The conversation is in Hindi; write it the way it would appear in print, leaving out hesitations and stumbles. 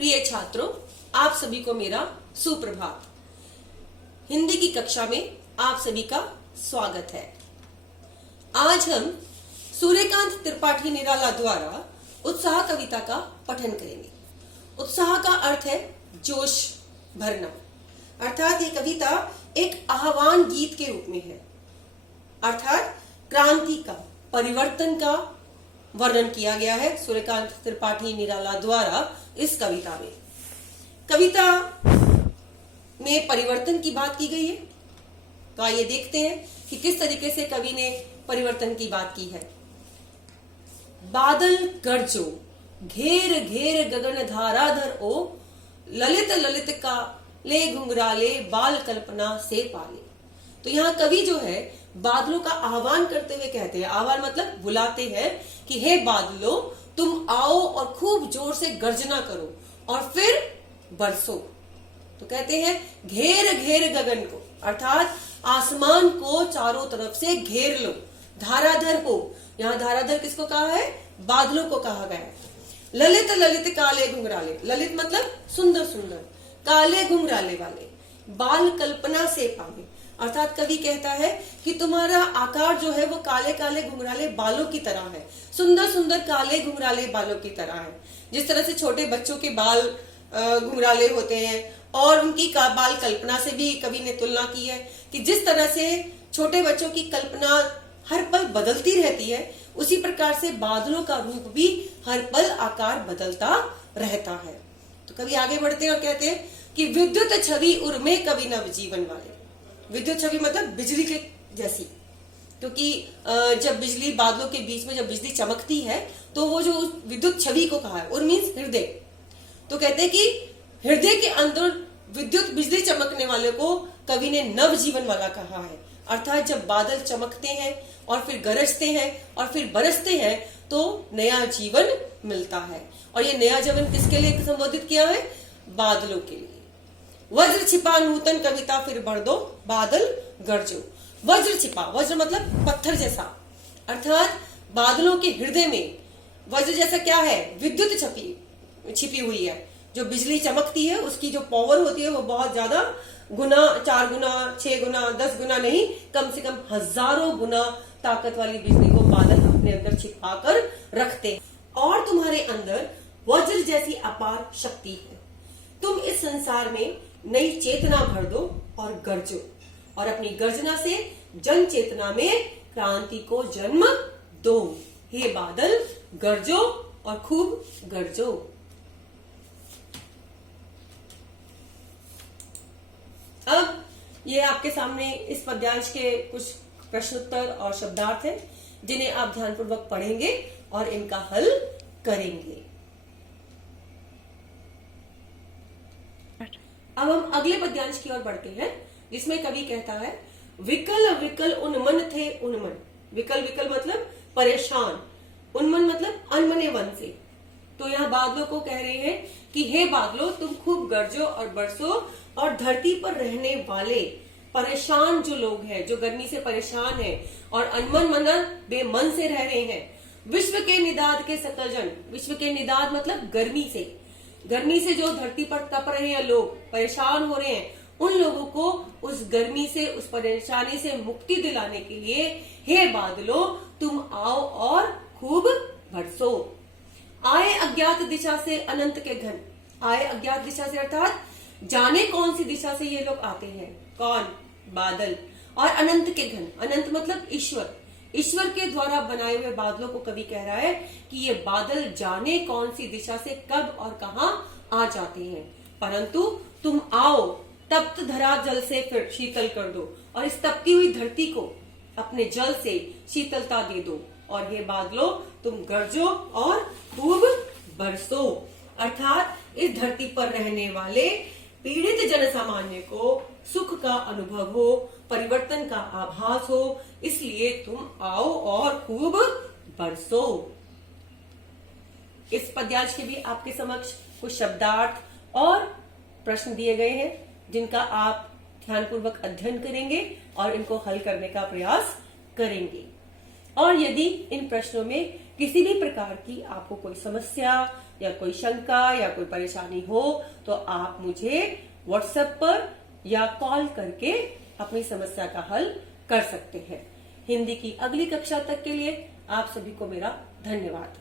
प्रिय छात्रों, आप सभी को मेरा सुप्रभात। हिंदी की कक्षा में आप सभी का स्वागत है। आज हम सूर्यकांत त्रिपाठी निराला द्वारा उत्साह कविता का पठन करेंगे। उत्साह का अर्थ है जोश भरना, अर्थात ये कविता एक आह्वान गीत के रूप में है, अर्थात क्रांति का, परिवर्तन का वर्णन किया गया है सूर्यकांत त्रिपाठी निराला द्वारा इस कविता में। कविता में परिवर्तन की बात की गई है, तो आइए देखते हैं कि किस तरीके से कवि ने परिवर्तन की बात की है। बादल गरजो, घेर घेर गगन धाराधर ओ, ललित ललित का ले घुंघराले, बाल कल्पना से पाले। तो यहाँ कवि जो है बादलों का आह्वान करते हुए कहते हैं, आह्वान मतलब बुलाते हैं कि हे बादलों, तुम आओ और खूब जोर से गर्जना करो और फिर बरसो। तो कहते हैं घेर घेर गगन को, अर्थात आसमान को चारों तरफ से घेर लो। धाराधर हो, यहाँ धाराधर किसको कहा है? बादलों को कहा गया है। ललित ललित काले घुंघराले, ललित मतलब सुंदर सुंदर, काले घुंघराले वाले, बाल कल्पना से पाले, अर्थात कवि कहता है कि तुम्हारा आकार जो है वो काले काले घुंघराले बालों की तरह है, सुंदर सुंदर काले घुंघराले बालों की तरह है। जिस तरह से छोटे बच्चों के बाल घुंघराले होते हैं, और उनकी बाल कल्पना से भी कवि ने तुलना की है कि जिस तरह से छोटे बच्चों की कल्पना हर पल बदलती रहती है, उसी प्रकार से बादलों का रूप भी हर पल आकार बदलता रहता है। तो कवि आगे बढ़ते हैं और कहते हैं कि विद्युत छवि उर्मे कवि नव जीवन वाले। विद्युत छवि मतलब बिजली के जैसी, क्योंकि जब बिजली बादलों के बीच में जब बिजली चमकती है तो वो जो विद्युत छवि को कहा है, उर मीन्स हृदय। तो कहते हैं कि हृदय के अंदर विद्युत बिजली चमकने वाले को कवि ने नव जीवन वाला कहा है, अर्थात जब बादल चमकते हैं और फिर गरजते हैं और फिर बरसते हैं तो नया जीवन मिलता है। और ये नया जीवन किसके लिए संबोधित किया है? बादलों के लिए। वज्र छिपा नूतन कविता फिर भर दो, बादल गरजो। वज्र छिपा, वज्र मतलब पत्थर जैसा, अर्थात बादलों के हृदय में वज्र जैसा क्या है? विद्युत छिपी हुई है। जो बिजली चमकती है उसकी जो पावर होती है वो बहुत ज्यादा गुना, 4 गुना, 6 गुना, 10 गुना नहीं, कम से कम हजारों गुना ताकत वाली बिजली को बादल अपने अंदर छिपा कर रखते हैं। और तुम्हारे अंदर वज्र जैसी अपार शक्ति है। तुम इस संसार में नई चेतना भर दो और गरजो, और अपनी गर्जना से जन चेतना में क्रांति को जन्म दो। हे बादल गरजो और खूब गरजो। अब ये आपके सामने इस पद्यांश के कुछ प्रश्नोत्तर और शब्दार्थ हैं, जिन्हें आप ध्यानपूर्वक पढ़ेंगे और इनका हल करेंगे। अब हम अगले पद्यांश की ओर बढ़ते हैं, जिसमें कवि कहता है विकल विकल उन्मन थे उन्मन। विकल विकल मतलब परेशान, उन्मन मतलब अनमने वन से। तो यहाँ बादलों को कह रहे हैं कि हे बादलों, तुम खूब गरजो और बरसो, और धरती पर रहने वाले परेशान जो लोग हैं, जो गर्मी से परेशान हैं और अनमन मना बेमन से रह रहे हैं, विश्व के निदाद के सकल जन, विश्व के निदाद मतलब गर्मी से जो धरती पर तप रहे हैं, लोग परेशान हो रहे हैं, उन लोगों को उस गर्मी से, उस परेशानी से मुक्ति दिलाने के लिए हे बादलों, तुम आओ और खूब बरसो। आए अज्ञात दिशा से अनंत के घन। आए अज्ञात दिशा से अर्थात जाने कौन सी दिशा से ये लोग आते हैं, कौन? बादल। और अनंत के घन, अनंत मतलब ईश्वर, ईश्वर के द्वारा बनाए हुए बादलों को कवि कह रहा है कि ये बादल जाने कौन सी दिशा से कब और कहां आ जाते हैं, परंतु तुम आओ, तप्त धरा जल से फिर शीतल कर दो, और इस तपती हुई धरती को अपने जल से शीतलता दे दो। और ये बादलों, तुम गरजो और खूब बरसो, अर्थात इस धरती पर रहने वाले पीड़ित जन सामान्य को सुख का अनुभव हो, परिवर्तन का आभास हो, इसलिए तुम आओ और खूब बरसो। इस पद्यांश के भी आपके समक्ष कुछ शब्दार्थ और प्रश्न दिए गए हैं, जिनका आप ध्यानपूर्वक अध्ययन करेंगे और इनको हल करने का प्रयास करेंगे। और यदि इन प्रश्नों में किसी भी प्रकार की आपको कोई समस्या, या कोई शंका या कोई परेशानी हो तो आप मुझे व्हाट्सएप पर या कॉल करके अपनी समस्या का हल कर सकते हैं। हिंदी की अगली कक्षा तक के लिए आप सभी को मेरा धन्यवाद।